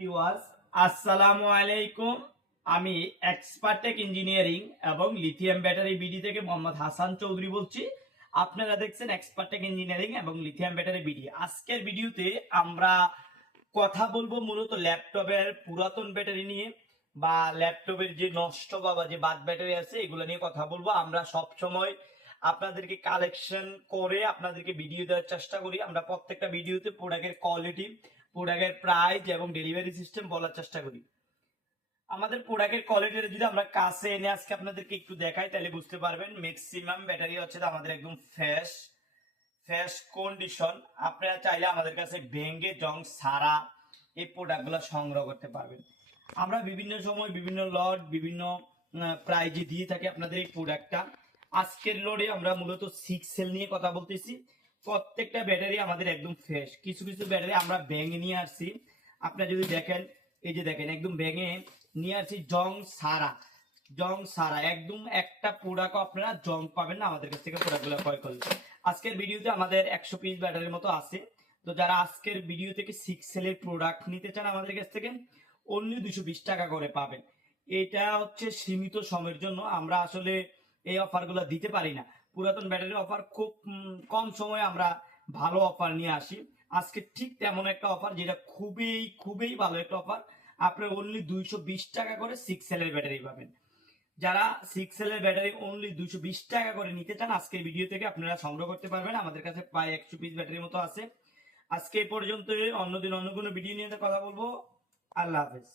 Viewers আসসালামু আলাইকুম আমি এক্সপার্টেক ইঞ্জিনিয়ারিং এবং লিথিয়াম ব্যাটারি বিডি থেকে মোহাম্মদ হাসান চৌধুরী বলছি। আপনারা দেখছেন এক্সপার্টেক ইঞ্জিনিয়ারিং এবং লিথিয়াম ব্যাটারি বিডি আজকের ভিডিওতে আমরা কথা বলব মূলত ল্যাপটপের পুরাতন ব্যাটারি নিয়ে বা ল্যাপটপের যে নষ্ট বা যে বাদ ব্যাটারি আছে, এগুলো নিয়ে কথা বলব। আমরা সব সময় আপনাদেরকে কালেকশন করে আপনাদেরকে ভিডিও দেওয়ার চেষ্টা করি। আমরা প্রত্যেকটা ভিডিওতে প্রোডাক্টের কোয়ালিটি প্রোডাক্টের প্রাইস এবং ডেলিভারি সিস্টেম বলার চেষ্টা করি। আমাদের প্রোডাক্টের কোয়ালিটিটা যদি আমরা কাছে এনে আজকে আপনাদেরকে একটু দেখাই, তাহলে বুঝতে পারবেন ম্যাক্সিমাম ব্যাটারি হচ্ছে আমাদের একদম ফ্রেশ ফ্রেশ কন্ডিশন আপনারা চাইলে আমাদের কাছে ভেঙ্গে জং সারা এই প্রোডাক্টগুলো সংগ্রহ করতে পারবেন। আমরা বিভিন্ন সময় বিভিন্ন লট বিভিন্ন প্রাইজে দিয়ে থাকি আপনাদের এই প্রোডাক্টটা আজকের লোডে আমরা মূলত সিক্স সেল নিয়ে কথা বলতেছি। প্রত্যেকটা ব্যাটারি আমাদের একদম ফ্রেশ কিছু কিছু ব্যাটারি আমরা ব্যাঙে নিয়ে আসছি। আপনারা যদি দেখেন, এই যে দেখেন, একদম ব্যাঙে নিয়ে আসছি জং সারা। জং সারা, একদম একটা প্রোডাক্ট আপনারা জং পাবেন না আমাদের কাছ থেকে প্রোডাক্টগুলো ক্রয় করলে। আজকের ভিডিওতে আমাদের একশো পিস ব্যাটারির মতো আছে। তো যারা আজকের ভিডিও থেকে সিক্স সেলের প্রোডাক্ট নিতে চান আমাদের কাছ থেকে অনলি দুশো বিশ টাকা করে পাবেন। এটা হচ্ছে সীমিত সময়ের জন্য আমরা আসলে এই অফারগুলো দিতে পারি না। পুরাতন ব্যাটারি অফার খুব কম সময়ে আমরা ভালো অফার নিয়ে আসি। আজকে ঠিক তেমন একটা অফার যেটা খুবই খুবই ভালো একটা অফার আপনি অনলি দুইশো বিশ টাকা করে সিক্স সেলের ব্যাটারি পাবেন। যারা সিক্স সেলের ব্যাটারি অনলি দুইশো বিশ টাকা করে নিতে চান আজকের ভিডিও থেকে আপনারা সংগ্রহ করতে পারবেন। আমাদের কাছে প্রায় একশো পিস ব্যাটারির মতো আছে। আজকে এই পর্যন্ত অন্যদিন অন্য কোনো ভিডিও নিয়ে কথা বলব। আল্লাহ হাফেজ।